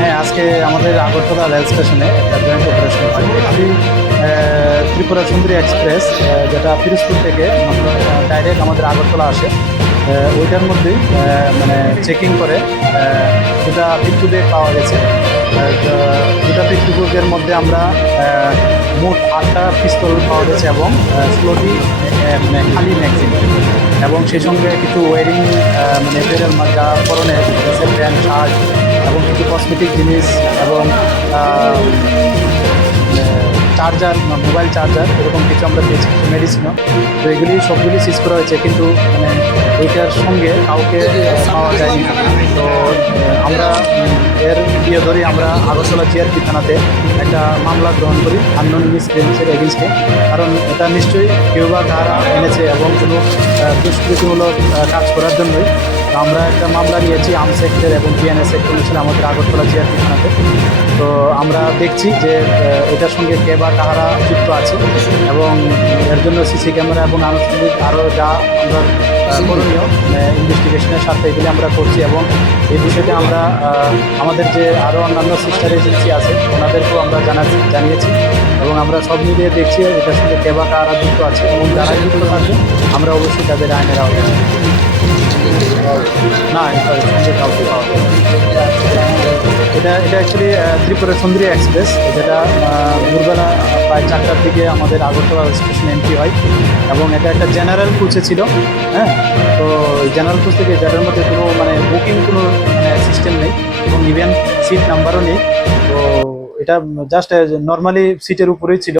হ্যাঁ আজকে আমাদের আগরতলা রেল স্টেশনে একটা জয়েন্ট অপারেশন হয়। ত্রিপুরা সুন্দরী এক্সপ্রেস যেটা পিরোজপুর থেকে ডাইরেক্ট আমাদের আগরতলা আসে। ওইটার মধ্যেই মানে চেকিং করে দুটা পিকটু ব্যাগ পাওয়া গেছে। দুটা পিকটু মধ্যে আমরা মোট আটটা পিস্তল পাওয়া গেছে এবং স্লোটি মানে খালি ম্যাগজিন। এবং সেই সঙ্গে কিছু ওয়ারিং মানে যা পরনের প্যান্ট শার্ট এবং কিছু কসমেটিক জিনিস এবং চার্জার মোবাইল চার্জার এরকম কিছু আমরা পেয়েছি মেডিসিনও তো এগুলি সবগুলি সিজ করা হয়েছে, কিন্তু মানে এইটার সঙ্গে কাউকে পাওয়া যায়নি। তো আমরা এর দিয়ে ধরেই আমরা আগরতলা জিআরপি থানাতে একটা মামলা গ্রহণ করি আননোন মিস ক্রিমিসের এগেনস্টে কারণ এটা নিশ্চয়ই কেউ বা কারা এনেছে এবং কোনো দুষ্কৃতিমূলক কাজ করার জন্যই। আমরা একটা মামলা নিয়েছি আর্ম সেক্টর এবং পিএনএ সেক্টর ছিল আমাদের আগরতলা জিআরপি থানাতে তো আমরা দেখছি যে এটার সঙ্গে কে বা কাহারা যুক্ত আছে এবং এর জন্য সিসি ক্যামেরা এবং আনুষ্ঠানিক আরও যা আমরা করণীয় ইনভেস্টিগেশনের সাথে এগুলি আমরা করছি এবং এই বিষয়টা আমরা আমাদের যে আরও অন্যান্য সিস্টার এজেন্সি আছে, ওনাদেরকেও আমরা জানাচ্ছি, জানিয়েছি এবং আমরা সব মিলিয়ে দেখছি এটার সঙ্গে কে বা কারা যুক্ত আছে এবং যারা যুক্ত থাকবে, আমরা অবশ্যই তাদের আইনের আওতায়। না, এটা এটা অ্যাকচুয়ালি ত্রিপুরা সুন্দরী এক্সপ্রেস যেটা ভোরবেলা প্রায় চারটার দিকে আমাদের আগরতলা স্টেশনে এন্ট্রি হয়। এবং এটা একটা জেনারেল কোচে ছিল হ্যাঁ? তো জেনারেল কোচ থেকে যেটার মধ্যে কোনো মানে বুকিং কোনো মানে সিস্টেম নেই, এবং ইভেন সিট নাম্বারও নেই, তো এটা জাস্ট নর্মালি সিটের উপরেই ছিল।